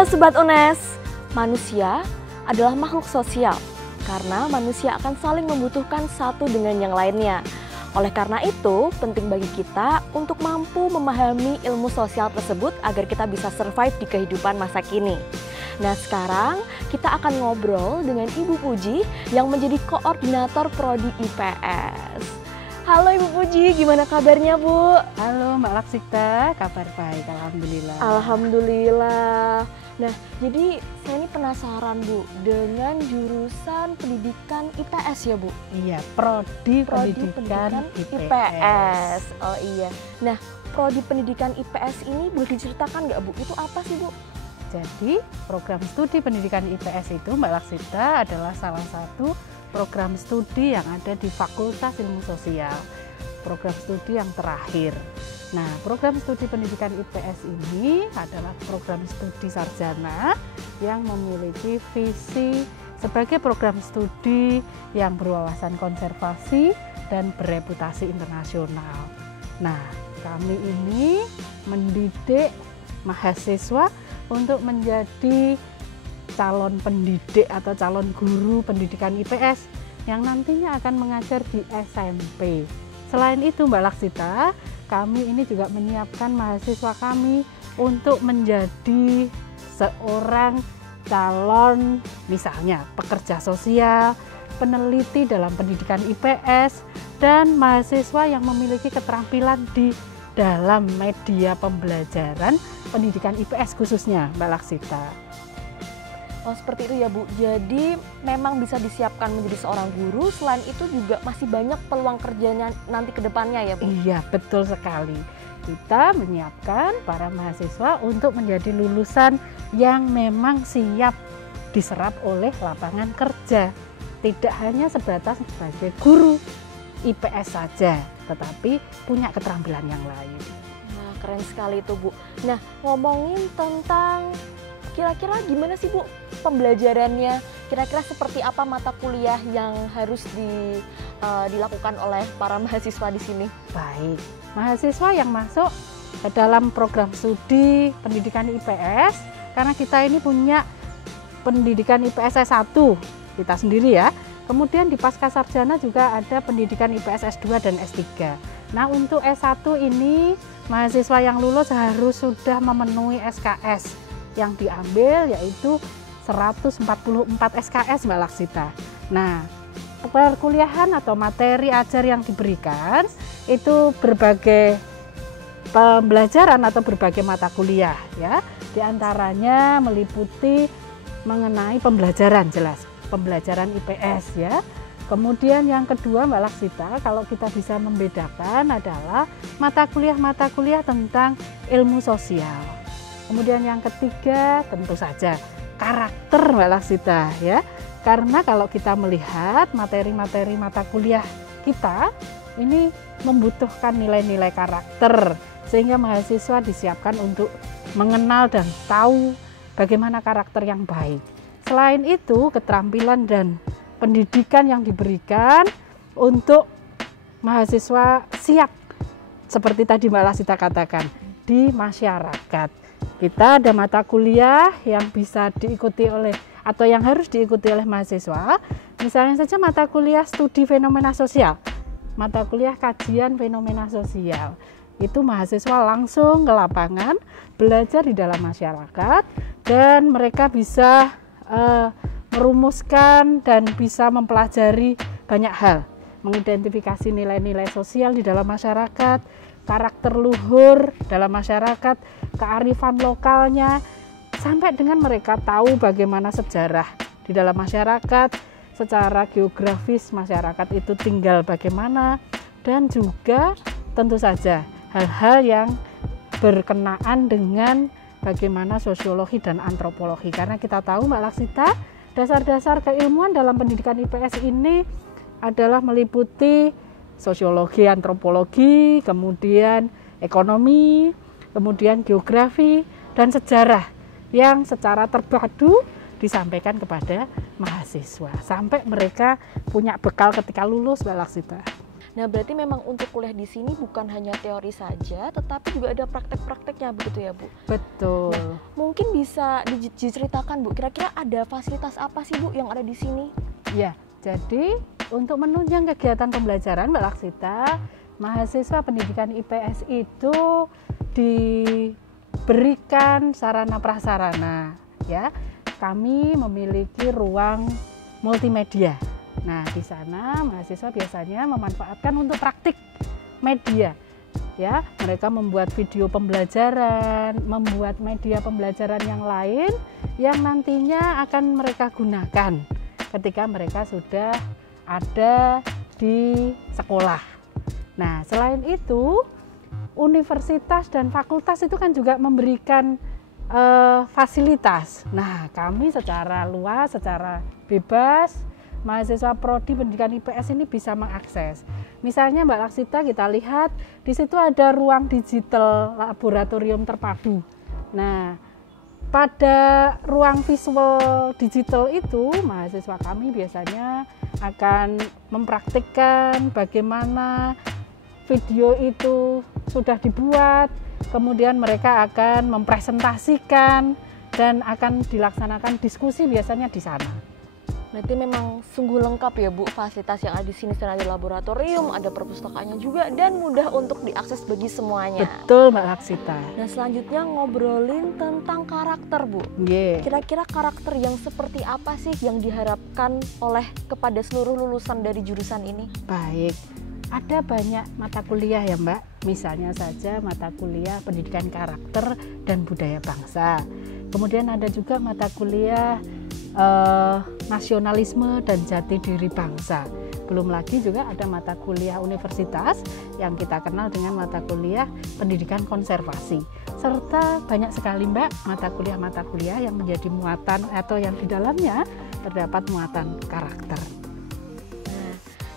Halo Sobat UNES, manusia adalah makhluk sosial karena manusia akan saling membutuhkan satu dengan yang lainnya. Oleh karena itu, penting bagi kita untuk mampu memahami ilmu sosial tersebut agar kita bisa survive di kehidupan masa kini. Nah, sekarang kita akan ngobrol dengan Ibu Puji yang menjadi koordinator Prodi IPS. Halo Ibu Puji, gimana kabarnya Bu? Halo Mbak Laksita, kabar baik, Alhamdulillah. Alhamdulillah. Nah, jadi saya ini penasaran Bu, dengan jurusan pendidikan IPS ya Bu? Iya, Prodi Pendidikan IPS. Oh iya. Nah, Prodi Pendidikan IPS ini boleh diceritakan nggak Bu? Itu apa sih Bu? Jadi, program studi pendidikan IPS itu Mbak Laksita adalah salah satu program studi yang ada di Fakultas Ilmu Sosial. Program studi yang terakhir. Nah, program studi pendidikan IPS ini adalah program studi sarjana yang memiliki visi sebagai program studi yang berwawasan konservasi dan bereputasi internasional. Nah, kami ini mendidik mahasiswa untuk menjadi calon pendidik atau calon guru pendidikan IPS yang nantinya akan mengajar di SMP. Selain itu Mbak Laksita, kami ini juga menyiapkan mahasiswa kami untuk menjadi seorang calon misalnya pekerja sosial, peneliti dalam pendidikan IPS, dan mahasiswa yang memiliki keterampilan di dalam media pembelajaran pendidikan IPS khususnya Mbak Laksita. Oh seperti itu ya Bu, jadi memang bisa disiapkan menjadi seorang guru, selain itu juga masih banyak peluang kerjanya nanti ke depannya ya Bu? Iya betul sekali, kita menyiapkan para mahasiswa untuk menjadi lulusan yang memang siap diserap oleh lapangan kerja. Tidak hanya sebatas sebagai guru IPS saja, tetapi punya keterampilan yang lain. Nah keren sekali itu Bu. Nah ngomongin tentang kira-kira gimana sih Bu pembelajarannya? Kira-kira seperti apa mata kuliah yang harus dilakukan oleh para mahasiswa di sini? Baik, mahasiswa yang masuk ke dalam program studi pendidikan IPS, karena kita ini punya pendidikan IPS S1 kita sendiri ya. Kemudian di Pascasarjana juga ada pendidikan IPS S2 dan S3. Nah, untuk S1 ini mahasiswa yang lulus harus sudah memenuhi SKS yang diambil yaitu 144 SKS Mbak Laksita. Nah, perkuliahan atau materi ajar yang diberikan itu berbagai pembelajaran atau berbagai mata kuliah ya. Di antaranya meliputi mengenai pembelajaran jelas, pembelajaran IPS ya. Kemudian yang kedua Mbak Laksita, kalau kita bisa membedakan adalah mata kuliah tentang ilmu sosial. Kemudian yang ketiga tentu saja karakter Mbak Laksita ya. Karena kalau kita melihat materi-materi mata kuliah kita ini membutuhkan nilai-nilai karakter sehingga mahasiswa disiapkan untuk mengenal dan tahu bagaimana karakter yang baik. Selain itu keterampilan dan pendidikan yang diberikan untuk mahasiswa siap seperti tadi Mbak Laksita katakan di masyarakat. Kita ada mata kuliah yang bisa diikuti oleh atau yang harus diikuti oleh mahasiswa. Misalnya saja mata kuliah studi fenomena sosial, mata kuliah kajian fenomena sosial. Itu mahasiswa langsung ke lapangan, belajar di dalam masyarakat, dan mereka bisa merumuskan dan bisa mempelajari banyak hal, mengidentifikasi nilai-nilai sosial di dalam masyarakat, karakter luhur dalam masyarakat, kearifan lokalnya, sampai dengan mereka tahu bagaimana sejarah di dalam masyarakat, secara geografis masyarakat itu tinggal bagaimana, dan juga tentu saja hal-hal yang berkenaan dengan bagaimana sosiologi dan antropologi. Karena kita tahu Mbak Laksita, dasar-dasar keilmuan dalam pendidikan IPS ini adalah meliputi sosiologi, antropologi, kemudian ekonomi, kemudian geografi, dan sejarah yang secara terpadu disampaikan kepada mahasiswa sampai mereka punya bekal ketika lulus Mbak Laksita. Nah, berarti memang untuk kuliah di sini bukan hanya teori saja, tetapi juga ada praktek-prakteknya begitu ya, Bu? Betul. Nah, mungkin bisa diceritakan, Bu, kira-kira ada fasilitas apa sih, Bu, yang ada di sini? Ya, jadi untuk menunjang kegiatan pembelajaran Mbak Laksita, mahasiswa pendidikan IPS itu diberikan sarana prasarana, ya. Kami memiliki ruang multimedia. Nah, di sana mahasiswa biasanya memanfaatkan untuk praktik media. Ya, mereka membuat video pembelajaran, membuat media pembelajaran yang lain yang nantinya akan mereka gunakan ketika mereka sudah ada di sekolah. Nah, selain itu, universitas dan fakultas itu kan juga memberikan fasilitas. Nah, kami secara luas, secara bebas, mahasiswa prodi pendidikan IPS ini bisa mengakses. Misalnya Mbak Laksita, kita lihat di situ ada ruang digital laboratorium terpadu. Nah, pada ruang visual digital itu mahasiswa kami biasanya akan mempraktikkan bagaimana video itu sudah dibuat, kemudian mereka akan mempresentasikan dan akan dilaksanakan diskusi biasanya di sana. Berarti memang sungguh lengkap ya, Bu, fasilitas yang ada di sini. Selain ada laboratorium, ada perpustakaannya juga, dan mudah untuk diakses bagi semuanya. Betul, Mbak Laksita. Nah, selanjutnya ngobrolin tentang karakter, Bu. Kira-kira karakter yang seperti apa sih yang diharapkan oleh kepada seluruh lulusan dari jurusan ini? Baik, ada banyak mata kuliah ya, Mbak. Misalnya saja mata kuliah pendidikan karakter dan budaya bangsa. Kemudian ada juga mata kuliah nasionalisme dan jati diri bangsa. Belum lagi juga ada mata kuliah universitas yang kita kenal dengan mata kuliah pendidikan konservasi. Serta banyak sekali, Mbak, mata kuliah yang menjadi muatan atau yang di dalamnya terdapat muatan karakter.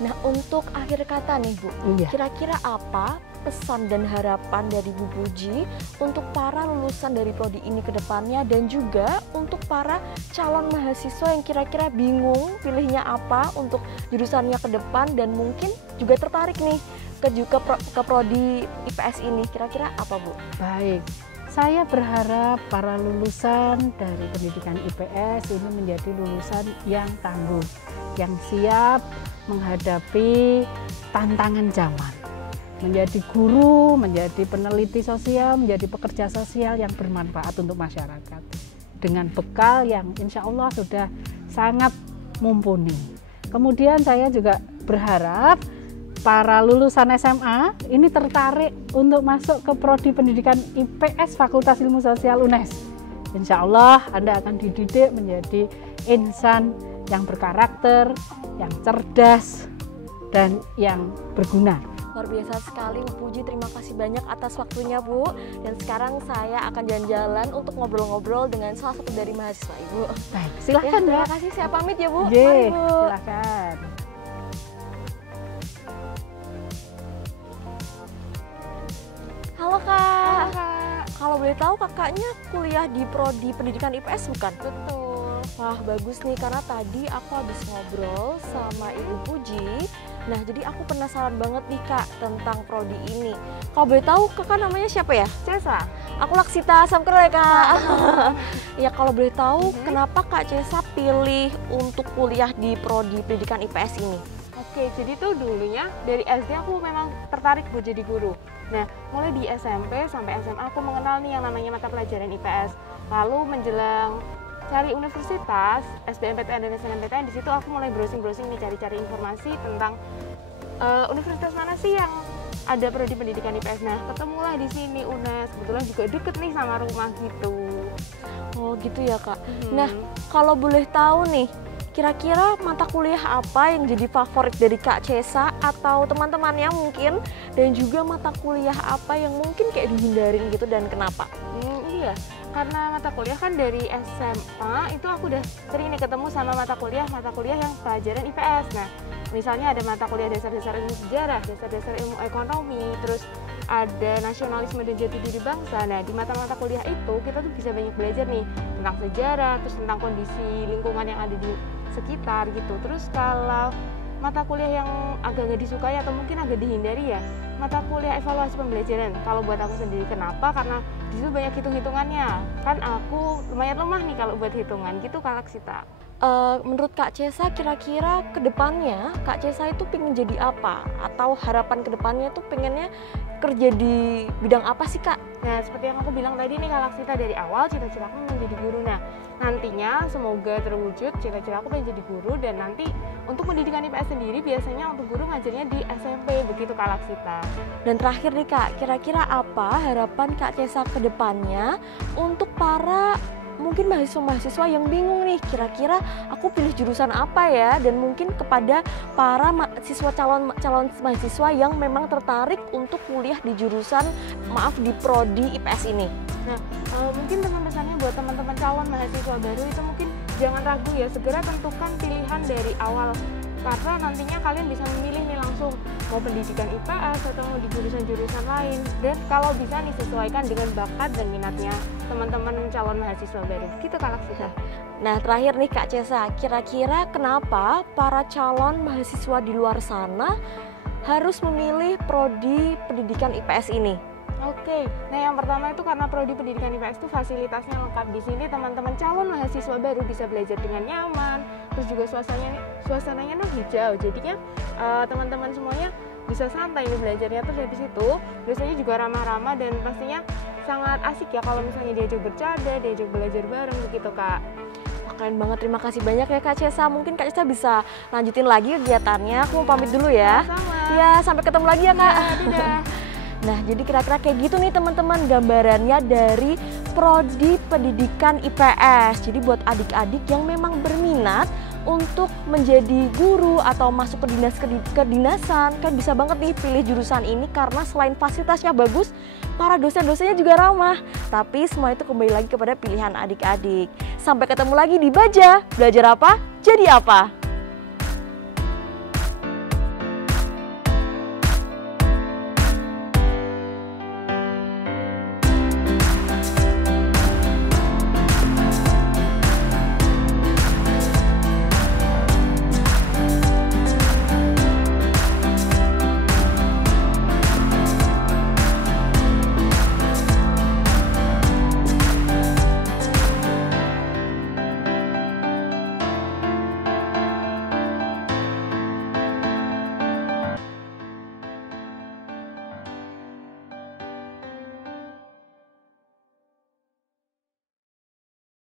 Nah, untuk akhir kata nih, Bu, kira-kira apa pesan dan harapan dari Bu Puji untuk para lulusan dari prodi ini ke depannya, dan juga untuk para calon mahasiswa yang kira-kira bingung pilihnya apa untuk jurusannya ke depan dan mungkin juga tertarik nih ke prodi IPS ini, kira-kira apa, Bu? Baik, saya berharap para lulusan dari pendidikan IPS ini menjadi lulusan yang tangguh, yang siap menghadapi tantangan zaman. Menjadi guru, menjadi peneliti sosial, menjadi pekerja sosial yang bermanfaat untuk masyarakat. Dengan bekal yang insya Allah sudah sangat mumpuni. Kemudian saya juga berharap para lulusan SMA ini tertarik untuk masuk ke prodi pendidikan IPS Fakultas Ilmu Sosial UNES. Insya Allah Anda akan dididik menjadi insan yang berkarakter, yang cerdas, dan yang berguna. Luar biasa sekali, Bu Puji. Terima kasih banyak atas waktunya, Bu. Dan sekarang saya akan jalan-jalan untuk ngobrol-ngobrol dengan salah satu dari mahasiswa Ibu. Baik, silahkan, terima kasih. Saya pamit ya, Bu. Mari, Bu. Silahkan. Halo, Kak. Kalau boleh tahu, kakaknya kuliah di prodi pendidikan IPS bukan? Betul. Wah, bagus nih, karena tadi aku habis ngobrol sama Ibu Puji. Nah, jadi aku penasaran banget nih, Kak, tentang prodi ini. Kalau boleh tahu, kakak namanya siapa ya? Cesa. Aku Laksita Samkera ya, Kak. Ya, kalau boleh tahu, kenapa Kak Cesa pilih untuk kuliah di prodi pendidikan IPS ini? Oke, jadi tuh dulunya dari SD aku memang tertarik buat jadi guru. Nah, mulai di SMP sampai SMA aku mengenal nih yang namanya mata pelajaran IPS. Lalu menjelang cari universitas, SBMPTN dan SNMPTN, di situ aku mulai browsing-browsing nih, cari-cari informasi tentang universitas mana sih yang ada prodi pendidikan IPS. Nah, ketemulah di sini UNES, kebetulan juga deket nih sama rumah gitu. Oh gitu ya, Kak. Nah, kalau boleh tahu nih, kira-kira mata kuliah apa yang jadi favorit dari Kak Cesa atau teman-temannya mungkin, dan juga mata kuliah apa yang mungkin kayak dihindarin gitu dan kenapa? Iya, karena mata kuliah kan dari SMA itu aku udah sering nih ketemu sama mata kuliah yang pelajaran IPS. Nah, misalnya ada mata kuliah dasar-dasar ilmu sejarah, dasar-dasar ilmu ekonomi, terus ada nasionalisme dan jati diri bangsa. Nah, di mata-mata kuliah itu kita tuh bisa banyak belajar nih tentang sejarah, terus tentang kondisi lingkungan yang ada di sekitar gitu. Terus kalau mata kuliah yang agak gak disukai atau mungkin agak dihindari ya, mata kuliah evaluasi pembelajaran. Kalau buat aku sendiri, kenapa? Karena di situ banyak hitung-hitungannya. Kan aku lumayan lemah nih kalau buat hitungan gitu, Kak Laksita. Menurut Kak Cesa, kira-kira ke depannya Kak Cesa itu pengen jadi apa? Atau harapan ke depannya tuh pengennya kerja di bidang apa sih, Kak? Nah, seperti yang aku bilang tadi nih, Kak Laksita, dari awal cita-cita aku menjadi guru. Nah, nantinya semoga terwujud cita-cita aku pengen jadi guru, dan nanti untuk pendidikan IPS sendiri biasanya untuk guru ngajarnya di SMP, begitu Kak Laksita. Dan terakhir nih Kak, kira-kira apa harapan Kak Cesa ke depannya untuk para mungkin mahasiswa-mahasiswa yang bingung nih, kira-kira aku pilih jurusan apa ya, dan mungkin kepada para calon mahasiswa yang memang tertarik untuk kuliah di jurusan, di prodi IPS ini. Nah, mungkin pesan-pesannya buat teman-teman calon mahasiswa baru itu mungkin jangan ragu ya, segera tentukan pilihan dari awal, karena nantinya kalian bisa memilih nih langsung mau pendidikan IPS atau mau di jurusan-jurusan lain, dan kalau bisa nih sesuaikan dengan bakat dan minatnya teman-teman calon mahasiswa baru gitu, Kak Laksita. Nah, terakhir nih Kak Cesa, kira-kira kenapa para calon mahasiswa di luar sana harus memilih prodi pendidikan IPS ini? Oke, nah yang pertama itu karena prodi pendidikan IPS itu fasilitasnya lengkap. Di sini teman-teman calon mahasiswa baru bisa belajar dengan nyaman, terus juga suasananya hijau, jadinya teman-teman semuanya bisa santai nih belajarnya. Terus habis itu biasanya juga ramah-ramah dan pastinya sangat asik ya kalau misalnya diajak bercanda, diajak belajar bareng begitu, Kak. Keren banget, terima kasih banyak ya Kak Cesa. Mungkin Kak Cesa bisa lanjutin lagi kegiatannya. Aku mau pamit dulu ya. Sama-sama. Ya, sampai ketemu lagi ya Kak. Ya, dadah. Nah, jadi kira-kira kayak gitu nih teman-teman gambarannya dari prodi pendidikan IPS. Jadi buat adik-adik yang memang berminat untuk menjadi guru atau masuk ke kedinasan, kan bisa banget nih pilih jurusan ini karena selain fasilitasnya bagus, para dosen-dosennya juga ramah. Tapi semua itu kembali lagi kepada pilihan adik-adik. Sampai ketemu lagi di Baja. Belajar apa? Jadi apa?